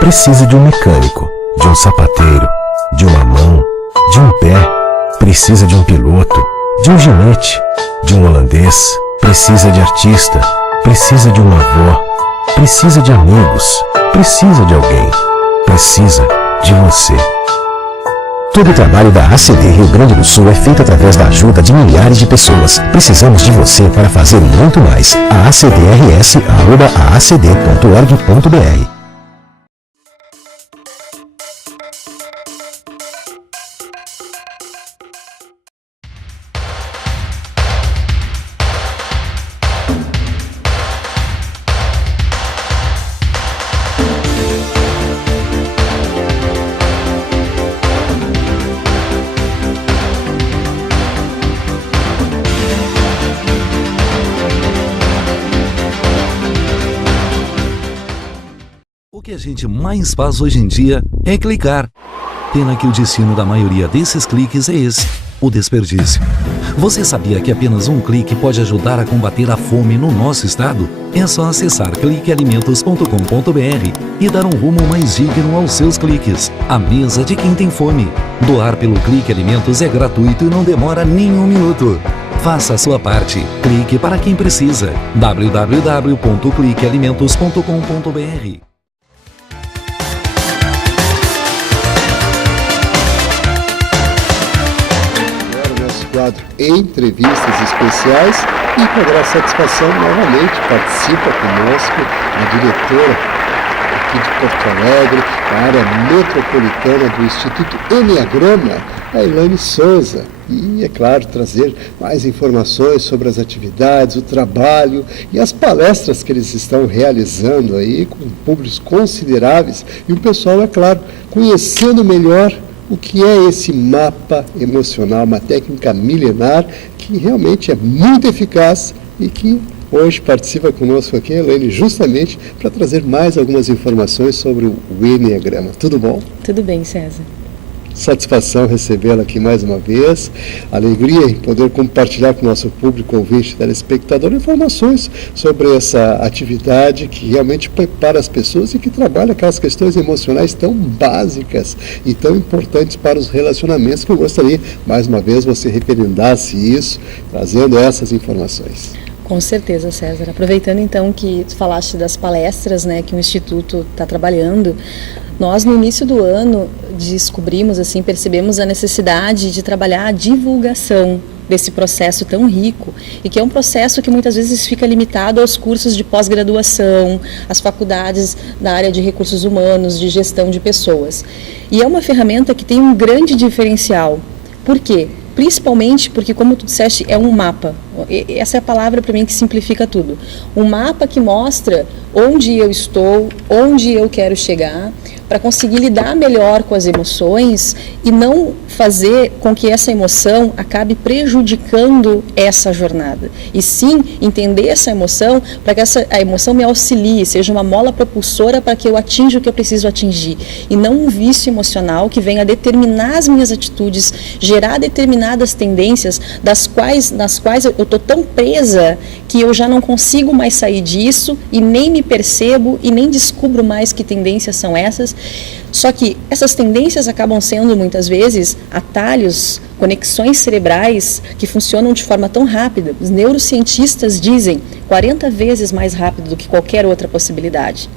precisa de um mecânico, de um sapateiro, de uma mão, de um pé, precisa de um piloto, de um ginete, de um holandês, precisa de artista, precisa de uma avó, precisa de amigos, precisa de alguém, precisa de você. Todo o trabalho da ACD Rio Grande do Sul é feito através da ajuda de milhares de pessoas. Precisamos de você para fazer muito mais. acdrs@acd.org.br. O que a gente mais faz hoje em dia é clicar. Pena que o destino da maioria desses cliques é esse, o desperdício. Você sabia que apenas um clique pode ajudar a combater a fome no nosso estado? É só acessar cliquealimentos.com.br e dar um rumo mais digno aos seus cliques. A mesa de quem tem fome. Doar pelo Clique Alimentos é gratuito e não demora nem um minuto. Faça a sua parte. Clique para quem precisa. www.cliquealimentos.com.br. Quadro Entrevistas Especiais e com grande satisfação novamente participa conosco a diretora aqui de Porto Alegre, da área metropolitana do Instituto Enneagrama, a Elaine Souza, e é claro trazer mais informações sobre as atividades, o trabalho e as palestras que eles estão realizando aí com públicos consideráveis e o pessoal, é claro, conhecendo melhor o que é esse mapa emocional, uma técnica milenar que realmente é muito eficaz e que hoje participa conosco aqui, Elaine, justamente para trazer mais algumas informações sobre o Enneagrama. Tudo bom? Tudo bem, César. Satisfação recebê-la aqui mais uma vez, alegria em poder compartilhar com o nosso público, ouvinte, telespectador, informações sobre essa atividade que realmente prepara as pessoas e que trabalha aquelas questões emocionais tão básicas e tão importantes para os relacionamentos, que eu gostaria, mais uma vez, você referendasse isso, trazendo essas informações. Com certeza, César. Aproveitando então que tu falaste das palestras, né, que o Instituto está trabalhando, nós no início do ano descobrimos, assim, percebemos a necessidade de trabalhar a divulgação desse processo tão rico e que é um processo que muitas vezes fica limitado aos cursos de pós-graduação, às faculdades da área de recursos humanos, de gestão de pessoas. E é uma ferramenta que tem um grande diferencial. Por quê? Principalmente porque, como tu disseste, é um mapa. Essa é a palavra para mim que simplifica tudo. Um mapa que mostra onde eu estou, onde eu quero chegar, para conseguir lidar melhor com as emoções e não fazer com que essa emoção acabe prejudicando essa jornada. E sim, entender essa emoção para que a emoção me auxilie, seja uma mola propulsora para que eu atinja o que eu preciso atingir. E não um vício emocional que venha determinar as minhas atitudes, gerar determinadas tendências nas quais eu estou tão presa que eu já não consigo mais sair disso e nem me percebo e nem descubro mais que tendências são essas. Só que essas tendências acabam sendo muitas vezes atalhos, conexões cerebrais que funcionam de forma tão rápida. Os neurocientistas dizem 40 vezes mais rápido do que qualquer outra possibilidade.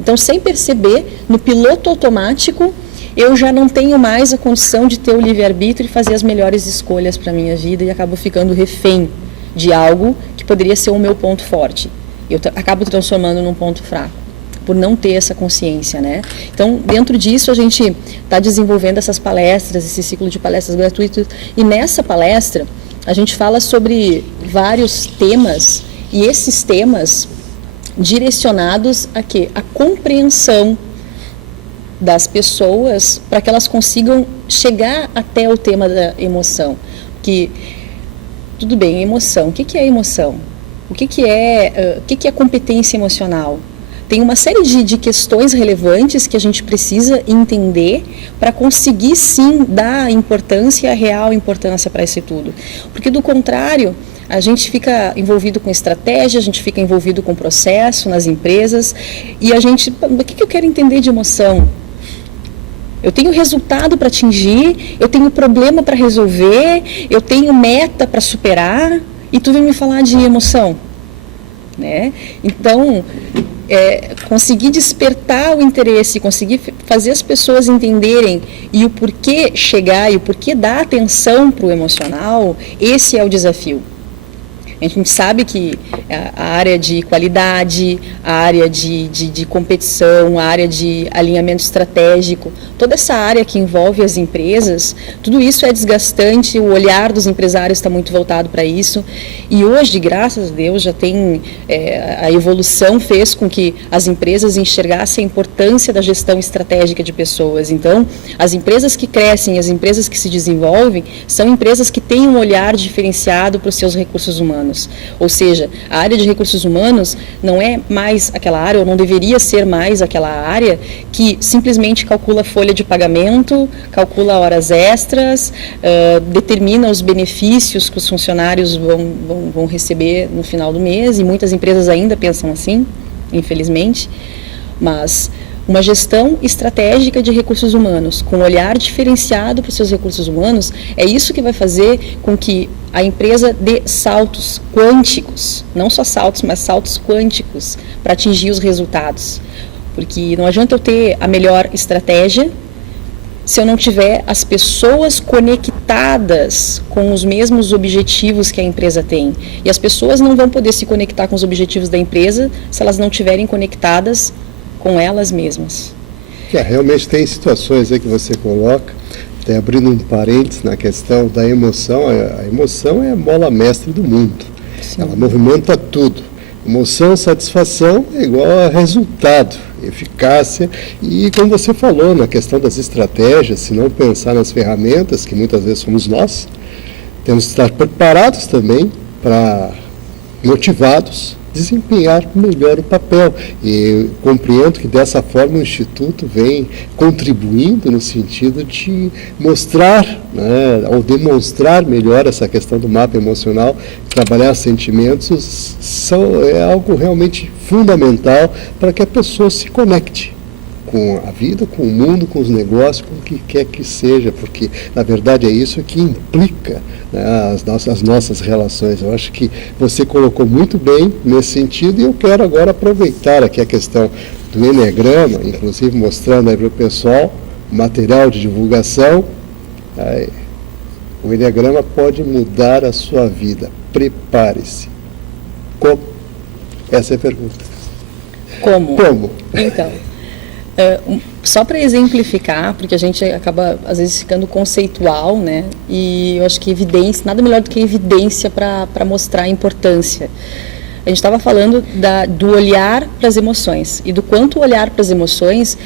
Então, sem perceber, no piloto automático, eu já não tenho mais a condição de ter o livre-arbítrio e fazer as melhores escolhas para a minha vida e acabo ficando refém de algo que poderia ser o meu ponto forte. Eu acabo transformando num ponto fraco, por não ter essa consciência, né? Então, dentro disso, a gente está desenvolvendo essas palestras, esse ciclo de palestras gratuitas, e nessa palestra, a gente fala sobre vários temas, e esses temas direcionados a quê? A compreensão das pessoas para que elas consigam chegar até o tema da emoção. Que, tudo bem, emoção, o que é emoção? O que é competência emocional? tem uma série de questões relevantes que a gente precisa entender para conseguir sim dar importância, a real importância para isso tudo. Porque do contrário, a gente fica envolvido com estratégia, a gente fica envolvido com processo nas empresas e a gente, o que eu quero entender de emoção? Eu tenho resultado para atingir, eu tenho problema para resolver, eu tenho meta para superar e tu vem me falar de emoção, né? Então, conseguir despertar o interesse, conseguir fazer as pessoas entenderem e o porquê chegar e o porquê dar atenção para o emocional, esse é o desafio. A gente sabe que a área de qualidade, a área de competição, a área de alinhamento estratégico, toda essa área que envolve as empresas, tudo isso é desgastante, o olhar dos empresários está muito voltado para isso. E hoje, graças a Deus, já tem, a evolução fez com que as empresas enxergassem a importância da gestão estratégica de pessoas. Então, as empresas que crescem, as empresas que se desenvolvem, são empresas que têm um olhar diferenciado para os seus recursos humanos. Ou seja, a área de recursos humanos não é mais aquela área, ou não deveria ser mais aquela área que simplesmente calcula folha de pagamento, calcula horas extras, determina os benefícios que os funcionários vão receber no final do mês, e muitas empresas ainda pensam assim, infelizmente, mas uma gestão estratégica de recursos humanos, com um olhar diferenciado para os seus recursos humanos, é isso que vai fazer com que a empresa dê saltos quânticos, não só saltos, mas saltos quânticos, para atingir os resultados. Porque não adianta eu ter a melhor estratégia se eu não tiver as pessoas conectadas com os mesmos objetivos que a empresa tem. E as pessoas não vão poder se conectar com os objetivos da empresa se elas não estiverem conectadas com elas mesmas. Realmente tem situações aí que você coloca, até abrindo um parênteses na questão da emoção. A emoção é a mola mestre do mundo. Sim. Ela movimenta tudo. Emoção, satisfação é igual a resultado, eficácia. E como você falou, na questão das estratégias, se não pensar nas ferramentas, que muitas vezes somos nós, temos que estar preparados também para, motivados, desempenhar melhor o papel. E compreendo que dessa forma o Instituto vem contribuindo no sentido de mostrar, né, ou demonstrar melhor essa questão do mapa emocional. Trabalhar sentimentos é algo realmente fundamental para que a pessoa se conecte com a vida, com o mundo, com os negócios, com o que quer que seja, porque na verdade é isso que implica, né, as nossas relações. Eu acho que você colocou muito bem nesse sentido, e eu quero agora aproveitar aqui a questão do Enneagrama, inclusive mostrando aí para o pessoal material de divulgação. O Enneagrama pode mudar a sua vida. Prepare-se. Como? Essa é a pergunta. Como? Então, só para exemplificar, porque a gente acaba às vezes ficando conceitual, né? E eu acho que evidência, nada melhor do que evidência para mostrar a importância. A gente estava falando do olhar para as emoções, e do quanto o olhar para as emoções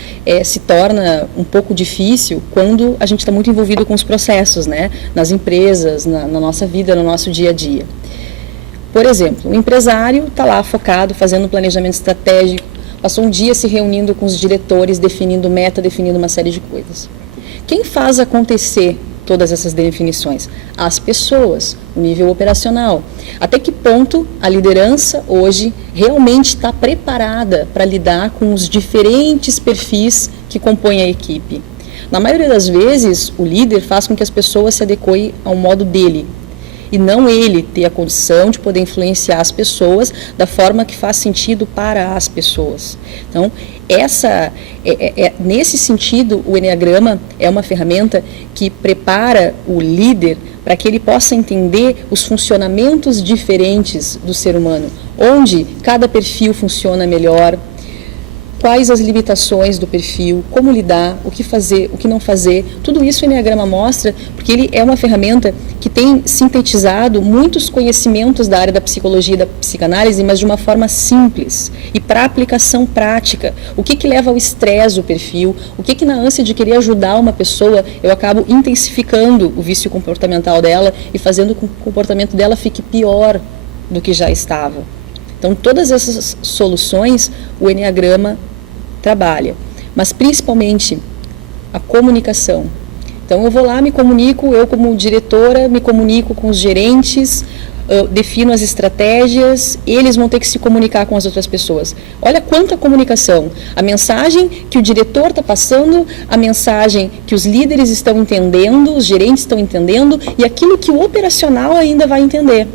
se torna um pouco difícil quando a gente está muito envolvido com os processos, né? Nas empresas, na nossa vida, no nosso dia a dia. Por exemplo, o empresário está lá focado, fazendo um planejamento estratégico, passou um dia se reunindo com os diretores, definindo meta, definindo uma série de coisas. Quem faz acontecer todas essas definições? As pessoas, o nível operacional. Até que ponto a liderança hoje realmente está preparada para lidar com os diferentes perfis que compõem a equipe? Na maioria das vezes, o líder faz com que as pessoas se adequem ao modo dele, e não ele ter a condição de poder influenciar as pessoas da forma que faz sentido para as pessoas. Então, nesse sentido, o Enneagrama é uma ferramenta que prepara o líder para que ele possa entender os funcionamentos diferentes do ser humano, onde cada perfil funciona melhor, quais as limitações do perfil, como lidar, o que fazer, o que não fazer. Tudo isso o Enneagrama mostra, porque ele é uma ferramenta que tem sintetizado muitos conhecimentos da área da psicologia e da psicanálise, mas de uma forma simples e para aplicação prática. O que leva ao estresse do perfil, o que na ânsia de querer ajudar uma pessoa, eu acabo intensificando o vício comportamental dela e fazendo com que o comportamento dela fique pior do que já estava. Então, todas essas soluções o Enneagrama trabalha, mas principalmente a comunicação. Então, eu vou lá, me comunico, eu como diretora, me comunico com os gerentes, defino as estratégias, eles vão ter que se comunicar com as outras pessoas. Olha quanta comunicação. A mensagem que o diretor está passando, a mensagem que os líderes estão entendendo, os gerentes estão entendendo, e aquilo que o operacional ainda vai entender.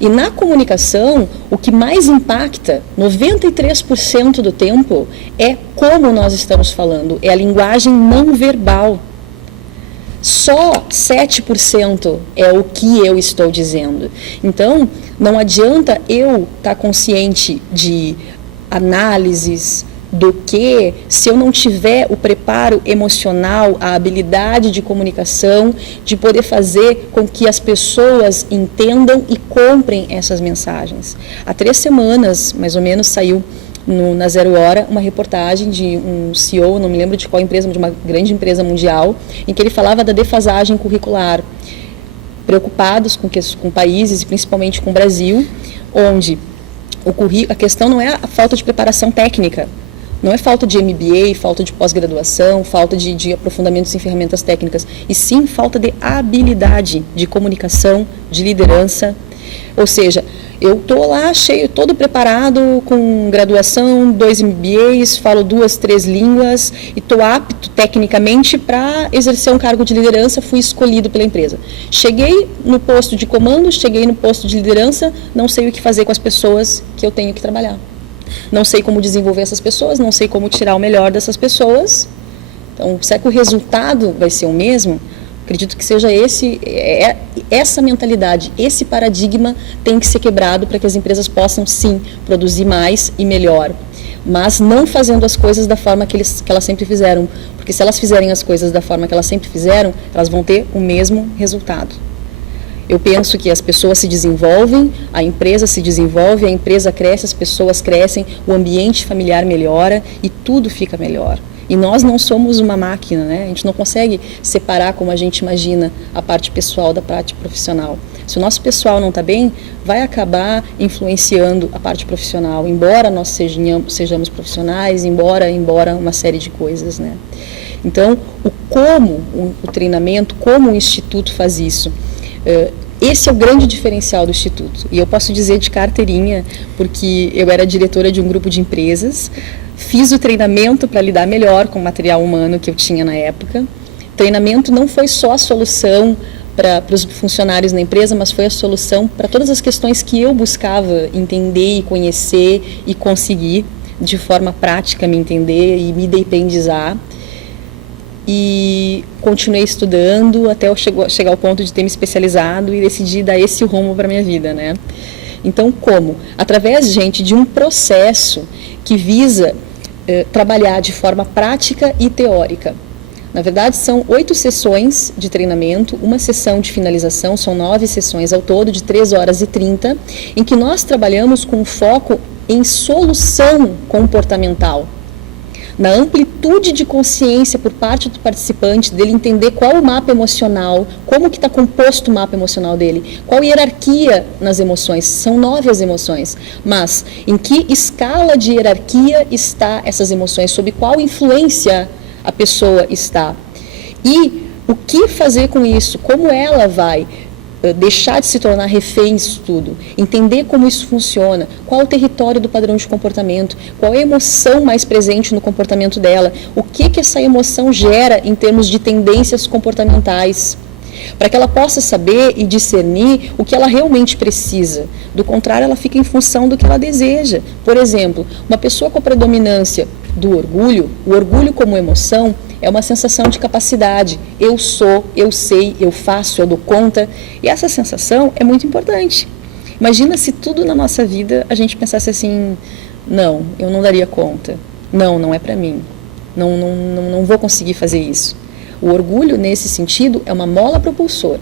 E na comunicação, o que mais impacta, 93% do tempo, é como nós estamos falando, é a linguagem não verbal. Só 7% é o que eu estou dizendo. Então, não adianta eu estar consciente de análises do que, se eu não tiver o preparo emocional, a habilidade de comunicação, de poder fazer com que as pessoas entendam e comprem essas mensagens. Há 3 semanas, mais ou menos, saiu na Zero Hora uma reportagem de um CEO, não me lembro de qual empresa, de uma grande empresa mundial, em que ele falava da defasagem curricular, preocupados com países, e principalmente com o Brasil, onde a questão não é a falta de preparação técnica, não é falta de MBA, falta de pós-graduação, falta de aprofundamentos em ferramentas técnicas, e sim falta de habilidade de comunicação, de liderança. Ou seja, eu estou lá todo preparado, com graduação, 2 MBAs, falo 2, 3 línguas e estou apto tecnicamente para exercer um cargo de liderança, fui escolhido pela empresa. Cheguei no posto de comando, cheguei no posto de liderança, não sei o que fazer com as pessoas que eu tenho que trabalhar. Não sei como desenvolver essas pessoas, não sei como tirar o melhor dessas pessoas. Então, será que o resultado vai ser o mesmo? Acredito que seja essa mentalidade, esse paradigma tem que ser quebrado para que as empresas possam, sim, produzir mais e melhor. Mas não fazendo as coisas da forma que elas sempre fizeram. Porque se elas fizerem as coisas da forma que elas sempre fizeram, elas vão ter o mesmo resultado. Eu penso que as pessoas se desenvolvem, a empresa se desenvolve, a empresa cresce, as pessoas crescem, o ambiente familiar melhora e tudo fica melhor. E nós não somos uma máquina, né? A gente não consegue separar, como a gente imagina, a parte pessoal da parte profissional. Se o nosso pessoal não está bem, vai acabar influenciando a parte profissional, embora nós sejamos profissionais, embora uma série de coisas, né? Então, o treinamento, como o Instituto faz isso, esse é o grande diferencial do Instituto. E eu posso dizer de carteirinha, porque eu era diretora de um grupo de empresas, fiz o treinamento para lidar melhor com o material humano que eu tinha na época. Treinamento não foi só a solução para os funcionários na empresa, mas foi a solução para todas as questões que eu buscava entender e conhecer e conseguir de forma prática me entender e me independizar. E continuei estudando até eu chegar ao ponto de ter me especializado e decidi dar esse rumo para a minha vida, né? Então, como? Através, gente, de um processo que visa trabalhar de forma prática e teórica. Na verdade, são 8 sessões de treinamento, uma sessão de finalização, são 9 sessões ao todo, de 3 horas e 30, em que nós trabalhamos com foco em solução comportamental. Na amplitude de consciência por parte do participante, dele entender qual o mapa emocional, como que está composto o mapa emocional dele, qual hierarquia nas emoções, são 9 as emoções, mas em que escala de hierarquia está essas emoções, sob qual influência a pessoa está. E o que fazer com isso, como ela vai deixar de se tornar refém disso tudo, entender como isso funciona, qual é o território do padrão de comportamento, qual é a emoção mais presente no comportamento dela, o que essa emoção gera em termos de tendências comportamentais, para que ela possa saber e discernir o que ela realmente precisa. Do contrário, ela fica em função do que ela deseja. Por exemplo, uma pessoa com a predominância do orgulho, o orgulho como emoção é uma sensação de capacidade. Eu sou, eu sei, eu faço, eu dou conta. E essa sensação é muito importante. Imagina se tudo na nossa vida a gente pensasse assim, não, eu não daria conta. Não é para mim. Não vou conseguir fazer isso. O orgulho, nesse sentido, é uma mola propulsora.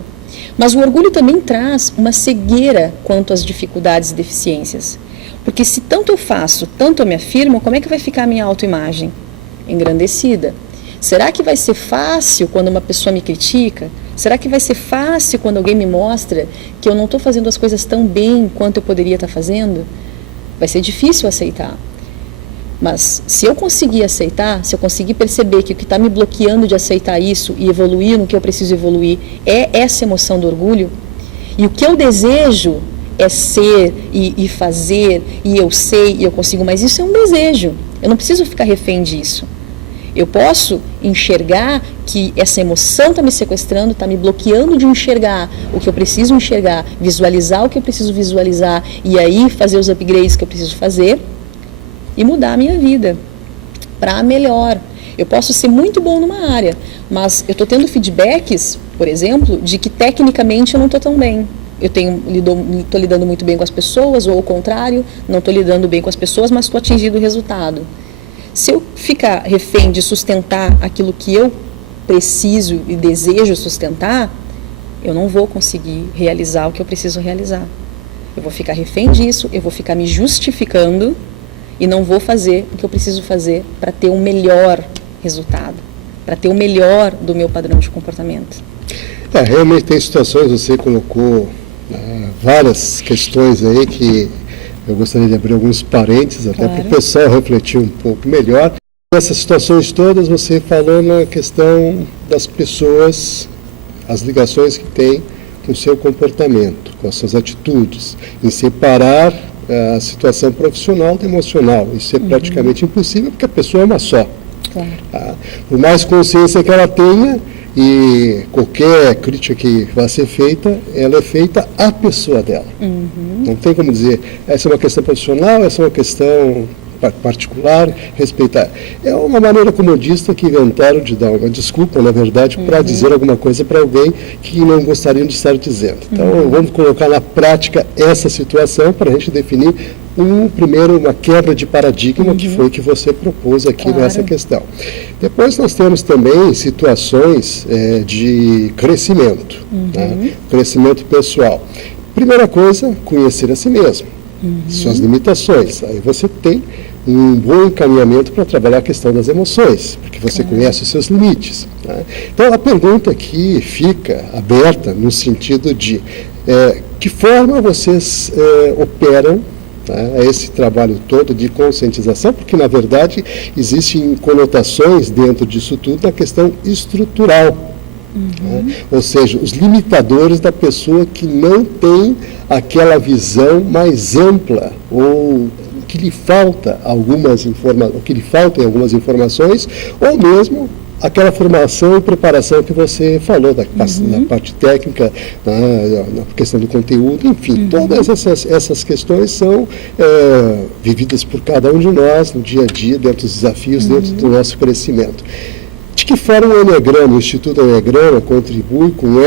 Mas o orgulho também traz uma cegueira quanto às dificuldades e deficiências. Porque se tanto eu faço, tanto eu me afirmo, como é que vai ficar a minha autoimagem? Engrandecida. Será que vai ser fácil quando uma pessoa me critica? Será que vai ser fácil quando alguém me mostra que eu não estou fazendo as coisas tão bem quanto eu poderia estar fazendo? Vai ser difícil aceitar. Mas se eu conseguir aceitar, se eu conseguir perceber que o que está me bloqueando de aceitar isso e evoluir no que eu preciso evoluir é essa emoção do orgulho, e o que eu desejo é ser e fazer, e eu sei e eu consigo, mas isso é um desejo. Eu não preciso ficar refém disso. Eu posso enxergar que essa emoção está me sequestrando, está me bloqueando de enxergar o que eu preciso enxergar, visualizar o que eu preciso visualizar e aí fazer os upgrades que eu preciso fazer e mudar a minha vida para melhor. Eu posso ser muito bom numa área, mas eu estou tendo feedbacks, por exemplo, de que tecnicamente eu não estou tão bem. Eu estou lidando muito bem com as pessoas, ou ao contrário, não estou lidando bem com as pessoas, mas estou atingindo o resultado. Se eu ficar refém de sustentar aquilo que eu preciso e desejo sustentar, eu não vou conseguir realizar o que eu preciso realizar. Eu vou ficar refém disso, eu vou ficar me justificando e não vou fazer o que eu preciso fazer para ter um melhor resultado, para ter o melhor do meu padrão de comportamento. Realmente tem situações, você colocou várias questões aí que eu gostaria de abrir alguns parênteses até para o pessoal refletir um pouco melhor. Nessas situações todas você falou na questão das pessoas, as ligações que tem com o seu comportamento, com as suas atitudes, em separar a situação profissional do emocional. Isso é praticamente impossível porque a pessoa é uma só. Claro. Por mais consciência que ela tenha, e qualquer crítica que vá ser feita, ela é feita à pessoa dela. Não tem como dizer, essa é uma questão profissional, essa é uma questão particular, respeitar. É uma maneira comodista que inventaram de dar uma desculpa, na verdade, para dizer alguma coisa para alguém que não gostariam de estar dizendo. Então, vamos colocar na prática essa situação para a gente definir primeiro uma quebra de paradigma, que foi que você propôs aqui nessa questão. Depois nós temos também situações de crescimento, crescimento pessoal. Primeira coisa, conhecer a si mesmo, suas limitações. Aí você tem um bom encaminhamento para trabalhar a questão das emoções, porque você conhece os seus limites. Então a pergunta aqui fica aberta no sentido de que forma vocês operam esse trabalho todo de conscientização, porque na verdade existem conotações dentro disso tudo na questão estrutural, ou seja, os limitadores da pessoa que não tem aquela visão mais ampla, ou que lhe falta algumas informações, ou mesmo aquela formação e preparação que você falou, da parte técnica, na questão do conteúdo, enfim, todas essas questões são vividas por cada um de nós no dia a dia, dentro dos desafios, dentro do nosso crescimento. De que forma o Enneagrama, o Instituto Enneagrama, contribui com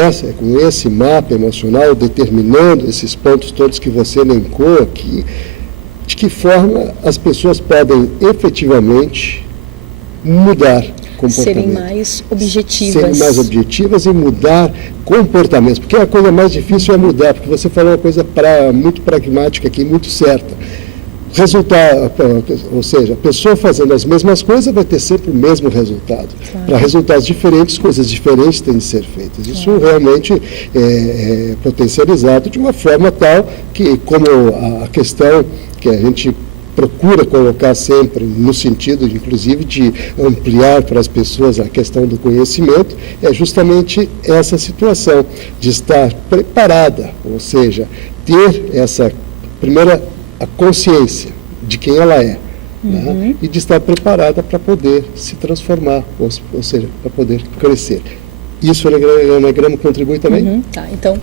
esse mapa emocional, determinando esses pontos todos que você elencou aqui? De que forma as pessoas podem efetivamente mudar serem mais objetivas. Serem mais objetivas e mudar comportamentos. Porque a coisa mais difícil é mudar, porque você falou uma coisa muito pragmática aqui, muito certa. Ou seja, a pessoa fazendo as mesmas coisas vai ter sempre o mesmo resultado. Para resultados diferentes, coisas diferentes têm de ser feitas. Isso realmente é potencializado de uma forma tal que, como a questão que a gente procura colocar sempre no sentido, inclusive, de ampliar para as pessoas a questão do conhecimento, é justamente essa situação de estar preparada, ou seja, ter essa primeira a consciência de quem ela é, e de estar preparada para poder se transformar, ou seja, para poder crescer. Isso o Enneagrama contribui também? Tá, então,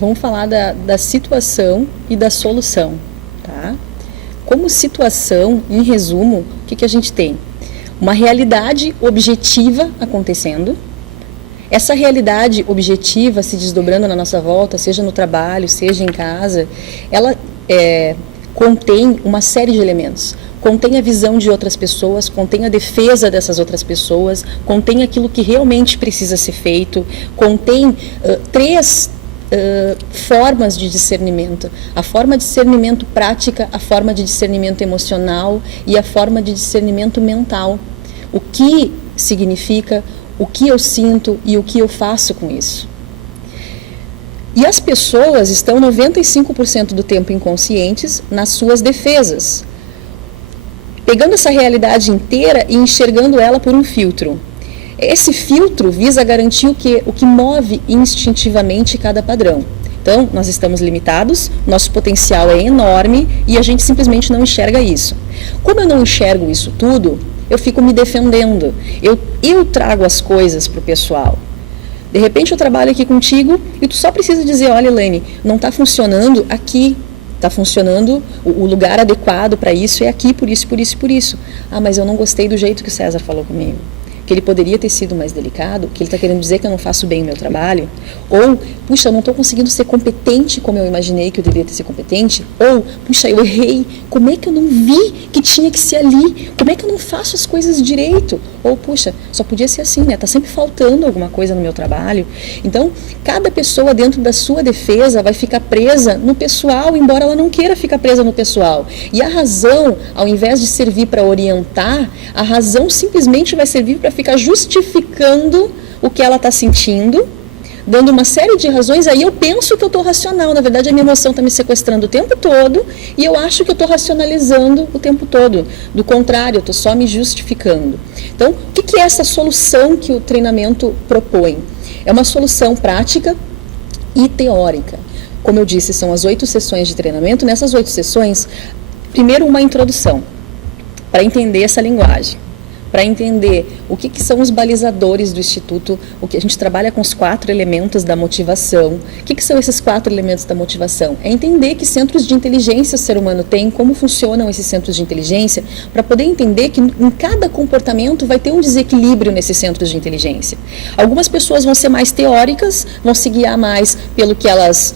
vamos falar da situação e da solução, tá? Como situação, em resumo, o que a gente tem? Uma realidade objetiva acontecendo. Essa realidade objetiva se desdobrando na nossa volta, seja no trabalho, seja em casa, ela contém uma série de elementos. Contém a visão de outras pessoas, contém a defesa dessas outras pessoas, contém aquilo que realmente precisa ser feito, contém três formas de discernimento: a forma de discernimento prática, a forma de discernimento emocional e a forma de discernimento mental. O que significa, o que eu sinto e o que eu faço com isso. E as pessoas estão 95% do tempo inconscientes nas suas defesas, pegando essa realidade inteira e enxergando ela por um filtro. Esse filtro visa garantir o que move instintivamente cada padrão. Então, nós estamos limitados, nosso potencial é enorme e a gente simplesmente não enxerga isso. Como eu não enxergo isso tudo, eu fico me defendendo. Eu trago as coisas para o pessoal. De repente eu trabalho aqui contigo e tu só precisa dizer, olha, Elaine, não está funcionando aqui. Está funcionando, o lugar adequado para isso é aqui, por isso, por isso, por isso. Ah, mas eu não gostei do jeito que o César falou comigo. Que ele poderia ter sido mais delicado, que ele está querendo dizer que eu não faço bem o meu trabalho, ou, puxa, eu não estou conseguindo ser competente como eu imaginei que eu deveria ter sido competente, ou, puxa, eu errei, como é que eu não vi que tinha que ser ali, como é que eu não faço as coisas direito, ou, puxa, só podia ser assim, né, está sempre faltando alguma coisa no meu trabalho. Então, cada pessoa dentro da sua defesa vai ficar presa no pessoal, embora ela não queira ficar presa no pessoal. E a razão, ao invés de servir para orientar, a razão simplesmente vai servir para ficar justificando o que ela está sentindo, dando uma série de razões. Aí eu penso que eu estou racional, na verdade a minha emoção está me sequestrando o tempo todo e eu acho que eu estou racionalizando o tempo todo. Do contrário, eu estou só me justificando. Então, o que é essa solução que o treinamento propõe? É uma solução prática e teórica. Como eu disse, são as 8 sessões de treinamento. Nessas 8 sessões, primeiro uma introdução, para entender essa linguagem. Para entender o que são os balizadores do Instituto, o que a gente trabalha com os 4 elementos da motivação. O que são esses 4 elementos da motivação? É entender que centros de inteligência o ser humano tem, como funcionam esses centros de inteligência, para poder entender que em cada comportamento vai ter um desequilíbrio nesses centros de inteligência. Algumas pessoas vão ser mais teóricas, vão se guiar mais pelo que elas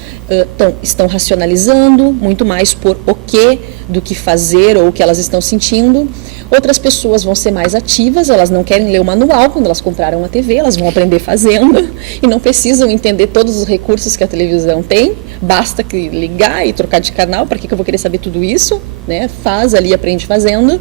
estão racionalizando, muito mais por o que do que fazer ou o que elas estão sentindo. Outras pessoas vão ser mais ativas, elas não querem ler o manual quando elas compraram uma TV, elas vão aprender fazendo e não precisam entender todos os recursos que a televisão tem, basta ligar e trocar de canal, para que eu vou querer saber tudo isso? Né? Faz ali, aprende fazendo.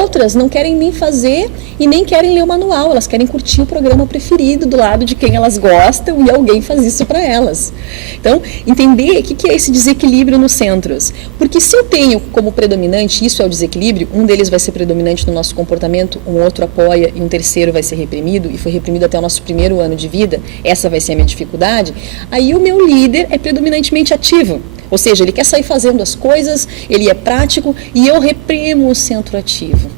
Outras não querem nem fazer e nem querem ler o manual, elas querem curtir o programa preferido do lado de quem elas gostam e alguém faz isso para elas. Então, entender o que é esse desequilíbrio nos centros. Porque se eu tenho como predominante, isso é o desequilíbrio, um deles vai ser predominante no nosso comportamento, um outro apoia e um terceiro vai ser reprimido, e foi reprimido até o nosso primeiro ano de vida, essa vai ser a minha dificuldade, aí o meu líder é predominantemente ativo. Ou seja, ele quer sair fazendo as coisas, ele é prático e eu reprimo o centro ativo.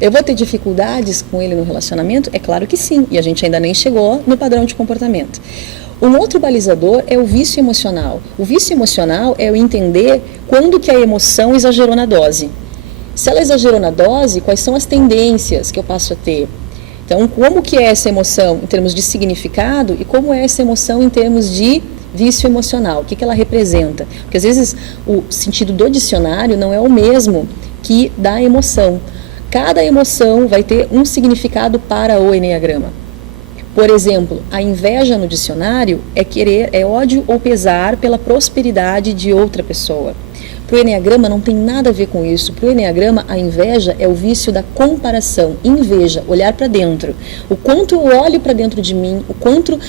Eu vou ter dificuldades com ele no relacionamento? É claro que sim, e a gente ainda nem chegou no padrão de comportamento. Um outro balizador é o vício emocional. O vício emocional é eu entender quando que a emoção exagerou na dose. Se ela exagerou na dose, quais são as tendências que eu passo a ter? Então, como que é essa emoção em termos de significado e como é essa emoção em termos de vício emocional? O que ela representa? Porque às vezes o sentido do dicionário não é o mesmo que da emoção. Cada emoção vai ter um significado para o Enneagrama. Por exemplo, a inveja no dicionário é ódio ou pesar pela prosperidade de outra pessoa. Para o Enneagrama não tem nada a ver com isso. Para o Enneagrama, a inveja é o vício da comparação. Inveja, olhar para dentro. O quanto eu olho para dentro de mim, o quanto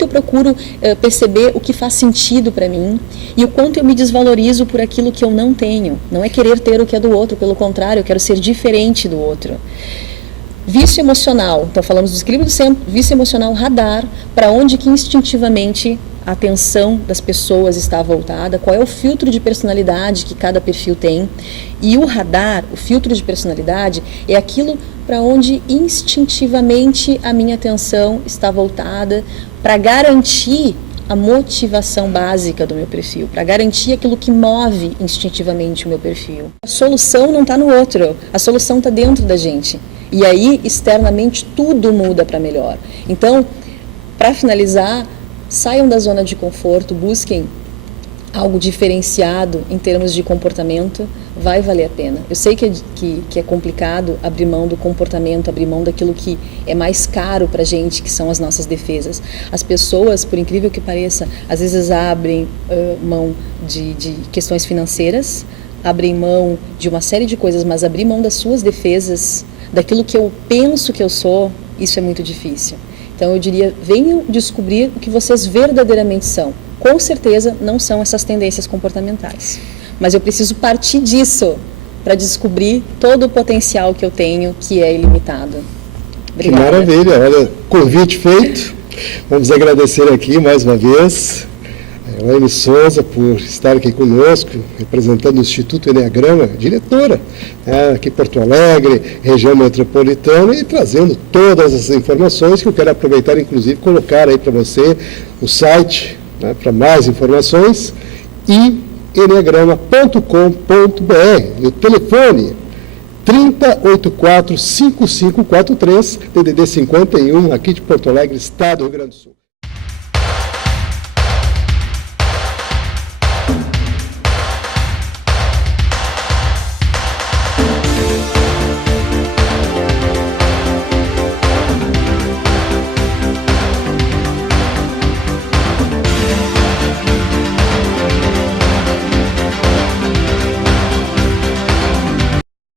eu procuro perceber o que faz sentido para mim e o quanto eu me desvalorizo por aquilo que eu não tenho. Não é querer ter o que é do outro, pelo contrário, eu quero ser diferente do outro. Vício emocional, então falamos do desequilíbrio do centro, vício emocional radar, para onde que instintivamente a atenção das pessoas está voltada, qual é o filtro de personalidade que cada perfil tem. E o radar, o filtro de personalidade, é aquilo para onde instintivamente a minha atenção está voltada para garantir a motivação básica do meu perfil, para garantir aquilo que move instintivamente o meu perfil. A solução não está no outro, a solução está dentro da gente. E aí, externamente, tudo muda para melhor. Então, para finalizar, saiam da zona de conforto, busquem algo diferenciado em termos de comportamento, vai valer a pena. Eu sei que é complicado abrir mão do comportamento, abrir mão daquilo que é mais caro para a gente, que são as nossas defesas. As pessoas, por incrível que pareça, às vezes abrem mão de questões financeiras, abrem mão de uma série de coisas, mas abrir mão das suas defesas, daquilo que eu penso que eu sou, isso é muito difícil. Então eu diria, venham descobrir o que vocês verdadeiramente são. Com certeza não são essas tendências comportamentais, mas eu preciso partir disso para descobrir todo o potencial que eu tenho, que é ilimitado. Obrigada. Que maravilha, olha, convite feito. Vamos agradecer aqui mais uma vez a Elaine Souza por estar aqui conosco, representando o Instituto Enneagrama, diretora, aqui em Porto Alegre, região metropolitana, e trazendo todas as informações que eu quero aproveitar, inclusive, colocar aí para você o site, para mais informações, e enneagrama.com.br, e o telefone 3084-5543, DDD 51, aqui de Porto Alegre, Estado do Rio Grande do Sul.